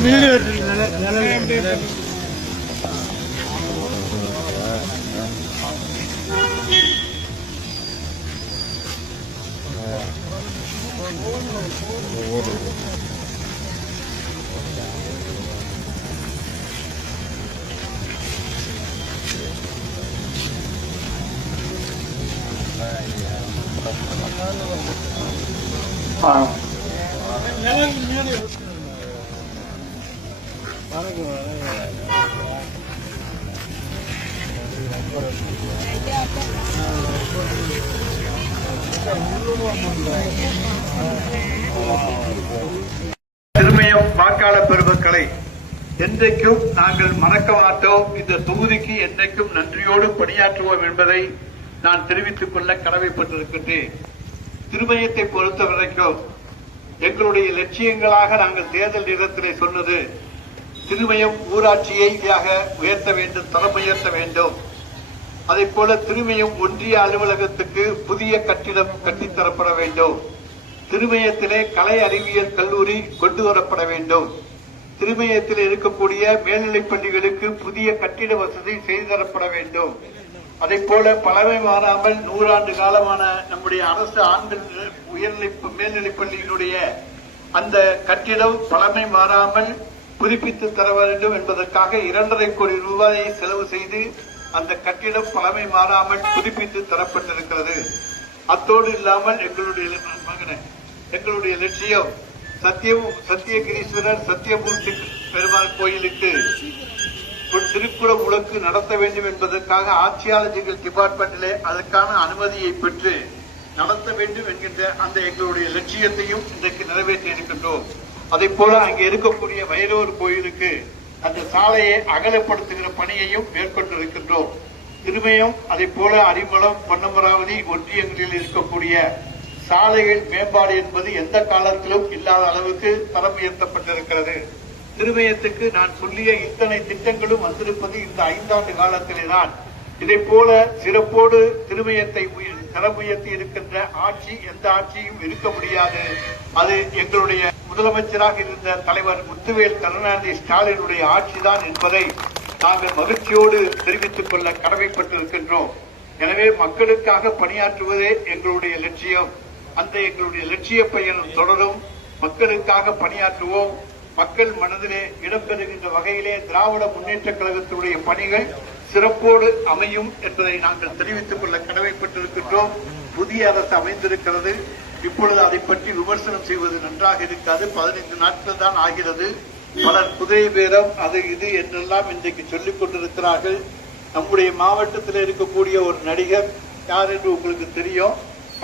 திருமயம் வாக்காளர் பெருமக்களை என்றைக்கும் நாங்கள் மறக்க மாட்டோம். இந்த தொகுதிக்கு என்றைக்கும் நன்றியோடு பணியாற்றுவோம் என்பதை நான் தெரிவித்துக் கொள்ள கடமைப்பட்டிருக்கின்றேன். திருமயத்தை பொறுத்த வரைக்கும் எங்களுடைய லட்சியங்களாக நாங்கள் தேர்தல் நேரத்திலே சொன்னது, திருமயம் ஊராட்சியை உயர்த்த வேண்டும், தரம் உயர்த்த வேண்டும். அதே போல திருமயம் ஒன்றிய அலுவலகத்துக்கு புதிய கட்டிடம் கட்டித்தரப்பட வேண்டும். திருமயத்திலே கலை அறிவியல் கல்லூரி கொண்டு வரப்பட வேண்டும். திருமயத்தில் இருக்கக்கூடிய மேல்நிலைப் பள்ளிகளுக்கு புதிய கட்டிட வசதி செய்து தரப்பட வேண்டும். அதே போல பழமை மாறாமல் 100 ஆண்டு காலமான நம்முடைய அரசு ஆண்கள் மேல்நிலைப் பள்ளியினுடைய அந்த கட்டிடம் பழமை மாறாமல் புதுப்பித்து தர வேண்டும் என்பதற்காக 2.5 கோடி ரூபாயை செலவு செய்து அந்த கட்டிடம் பழமை மாறாமல் புதுப்பித்து தரப்பட்டிருக்கிறது. அத்தோடு இல்லாமல் எங்களுடைய லட்சியம் சத்தியகிரீஸ்வரர் சத்தியமூர்த்தி பெருமாள் கோயிலுக்கு திருக்குறள் உலக்கு நடத்த வேண்டும் என்பதற்காக ஆர்ச்சியாலஜிக்கல் டிபார்ட்மெண்டிலே அதற்கான அனுமதியை பெற்று நடத்த வேண்டும் என்கின்ற அந்த எங்களுடைய லட்சியத்தையும் இன்றைக்கு நிறைவேற்றி இருக்கின்றோம். அதே போல அங்கே இருக்கக்கூடிய வயலூர் கோயிலுக்கு அந்த சாலையை அகலப்படுத்துகிற பணியையும் மேற்கொண்டிருக்கின்றோம். திருமயம் அதே போல அரிமளம் பொன்னமராவதி ஒன்றியங்களில் இருக்கக்கூடிய சாலைகள் மேம்பாடு என்பது எந்த காலத்திலும் இல்லாத அளவுக்கு தரம் உயர்த்தப்பட்டிருக்கிறது. திருமயத்துக்கு நான் சொல்லிய இத்தனை திட்டங்களும் வந்திருப்பது இந்த 5 ஆண்டு காலத்திலேதான். இதை போல சிறப்போடு திருமயத்தை தரம் உயர்த்தி இருக்கின்ற ஆட்சி எந்த ஆட்சியும் இருக்க முடியாது. அது எங்களுடைய முதலமைச்சராக இருந்த தலைவர் முத்துவேல் கருணாநிதி ஸ்டாலினுடைய ஆட்சிதான் என்பதை நாங்கள் மகிழ்ச்சியோடு தெரிவித்துக் கொள்ள கடமைப்பட்டிருக்கின்றோம். எனவே மக்களுக்காக பணியாற்றுவதே எங்களுடைய லட்சியம். அந்த எங்களுடைய லட்சிய பயணம் தொடரும். மக்களுக்காக பணியாற்றுவோம். மக்கள் மனதிலே இடம்பெறுகின்ற வகையிலே திராவிட முன்னேற்ற கழகத்தினுடைய பணிகள் சிறப்போடு அமையும் என்பதை நாங்கள் தெரிவித்துக் கொள்ள கடமைப்பட்டிருக்கின்றோம். புதிய அரசு அமைந்திருக்கிறது. இப்பொழுது அதை பற்றி விமர்சனம் செய்வது நன்றாக இருக்காது. 15 நாட்கள் தான் ஆகிறது. பலர் குதிரை பேரம் அது இது என்றெல்லாம் இன்றைக்கு சொல்லிக் கொண்டிருக்கிறார்கள். நம்முடைய மாவட்டத்தில் இருக்கக்கூடிய ஒரு நடிகர் யார் என்று உங்களுக்கு தெரியும்.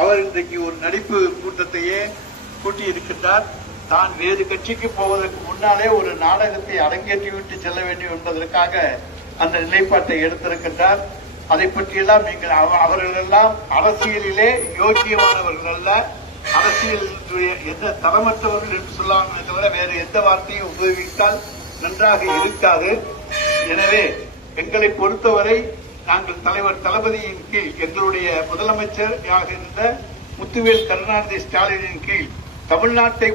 அவர் இன்றைக்கு ஒரு நடிப்பு கூட்டத்தையே கூட்டியிருக்கின்றார். தான் வேறு கட்சிக்கு போவதற்கு முன்னாலே ஒரு நாடகத்தை அரங்கேற்றிவிட்டு செல்ல வேண்டும் என்பதற்காக அந்த நிலைப்பாட்டை எடுத்திருக்கின்றார். அதை பற்றியெல்லாம் நீங்கள் அவர்களெல்லாம் அரசியலிலே யோக்கியமானவர்கள் அல்ல, அரசியலுடைய எந்த தரமற்றவர்கள் என்று சொல்லாமே தவிர வேறு எந்த வார்த்தையும் உபயோகித்தால் நன்றாக இருக்காது. எனவே எங்களை பொறுத்தவரை நாங்கள் தலைவர் தளபதியின் கீழ் எங்களுடைய முதலமைச்சர் இருந்த முத்துவேல் கருணாநிதி ஸ்டாலினின் கீழ் தமிழ்நாட்டை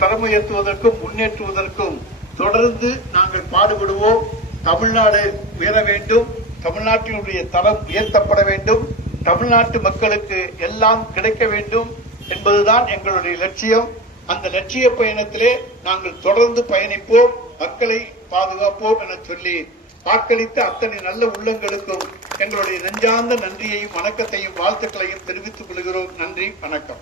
தரம் உயர்த்துவதற்கும் முன்னேற்றுவதற்கும் தொடர்ந்து நாங்கள் பாடுபடுவோம். தமிழ்நாடு உயர வேண்டும், தமிழ்நாட்டினுடைய தரம் உயர்த்தப்பட வேண்டும், தமிழ்நாட்டு மக்களுக்கு எல்லாம் கிடைக்க வேண்டும் என்பதுதான் எங்களுடைய லட்சியம். அந்த லட்சிய பயணத்திலே நாங்கள் தொடர்ந்து பயணிப்போம், மக்களை பாதுகாப்போம் என சொல்லி வாக்களித்த அத்தனை நல்ல உள்ளங்களுக்கும் எங்களுடைய நெஞ்சார்ந்த நன்றியையும் வணக்கத்தையும் வாழ்த்துக்களையும் தெரிவித்துக் கொள்கிறோம். நன்றி, வணக்கம்.